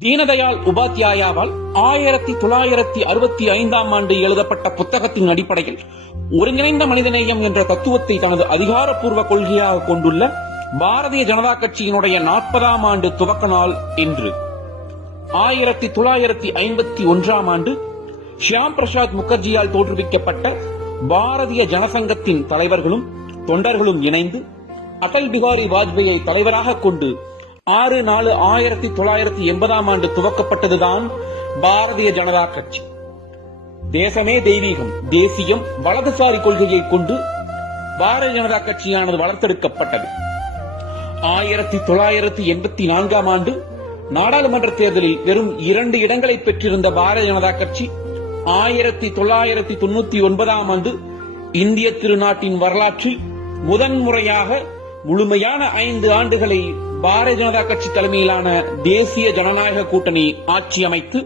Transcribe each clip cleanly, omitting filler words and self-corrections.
தீனதயாள் உபாத்யாயாவால் 1965ஆம் ஆண்டு எழுதப்பட்ட புத்தகத்தின் அடிப்படையில் ஒருங்கிணைந்த மனிதநேயம் என்ற தத்துவத்தை தனது அதிகாரப்பூர்வ கொள்கையாக கொண்டுள்ள பாரதிய ஜனதா கட்சியினுடைய 40ஆம் ஆண்டு துவக்க நாள் இன்று. 1951ஆம் ஆண்டு ஷியாம் பிரசாத் முகர்ஜியால் தோற்றுவிக்கப்பட்ட பாரதிய ஜனசங்கத்தின் தலைவர்களும் தொண்டர்களும் இணைந்து அடல் பிகாரி வாஜ்பேயை தலைவராக கொண்டு 6/4/1980ஆம் ஆண்டு துவக்கப்பட்டதுதான் பாரதிய ஜனதா கட்சி. தேசமே தெய்வீகம், தேசியம், வலதுசாரி கொள்கையை கொண்டு பாரதிய ஜனதா கட்சியானது வளர்த்தெடுக்கப்பட்டது. 1984ஆம் ஆண்டு நாடாளுமன்ற தேர்தலில் வெறும் 2 இடங்களை பெற்றிருந்த பாரதிய ஜனதா கட்சி 1999ஆம் ஆண்டு இந்திய திருநாட்டின் வரலாற்றில் முதன்முறையாக முழுமையான 5 ஆண்டுகளை பாரதிய ஜனதா கட்சி தலைமையிலான தேசிய ஜனநாயக கூட்டணி ஆட்சி அமைத்து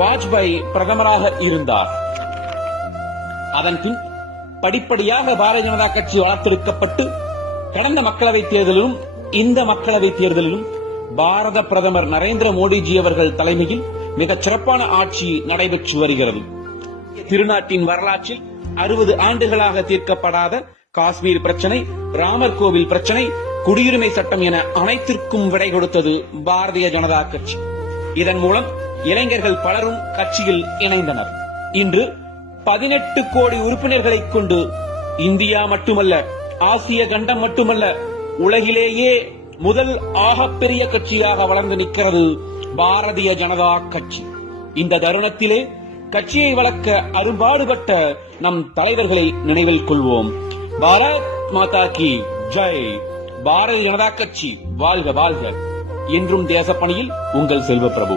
வாஜ்பாய் பிரதமராக இருந்தார். அதன்பின் படிப்படியாக பாரதிய ஜனதா கட்சி வளர்த்தெடுக்கப்பட்டு கடந்த மக்களவைத் தேர்தலிலும் இந்த மக்களவைத் தேர்தலிலும் பாரத பிரதமர் நரேந்திர மோடிஜி அவர்கள் தலைமையில் மிகச் சிறப்பான ஆட்சி நடைபெற்று வருகிறது. திருநாட்டின் வரலாற்றில் 60 ஆண்டுகளாக தீர்க்கப்படாத காஷ்மீர் பிரச்சனை, ராமர் கோவில் பிரச்சனை, குடியுரிமை சட்டம் என அனைத்திற்கும் விடை கொடுத்தது பாரதிய ஜனதா கட்சி. இதன் மூலம் இளைஞர்கள் பலரும் கட்சியில் இணைந்தனர். இன்று 18 கோடி உறுப்பினர்களை கொண்டு இந்தியா மட்டுமல்ல, ஆசிய கண்டம் மட்டுமல்ல, உலகிலேயே முதல் ஆகப்பெரிய கட்சியாக வளர்ந்து நிற்கிறது பாரதிய ஜனதா கட்சி. இந்த தருணத்திலே கட்சியை வளர்க்க அரும்பாடுபட்ட நம் தலைவர்களை நினைவில் கொள்வோம். பாரத் மாதா கி ஜெய். பாரதிய ஜனதா கட்சி வாழ்க வாழ்க. என்றும் தேசப்பணியில் உங்கள் செல்வ பிரபு.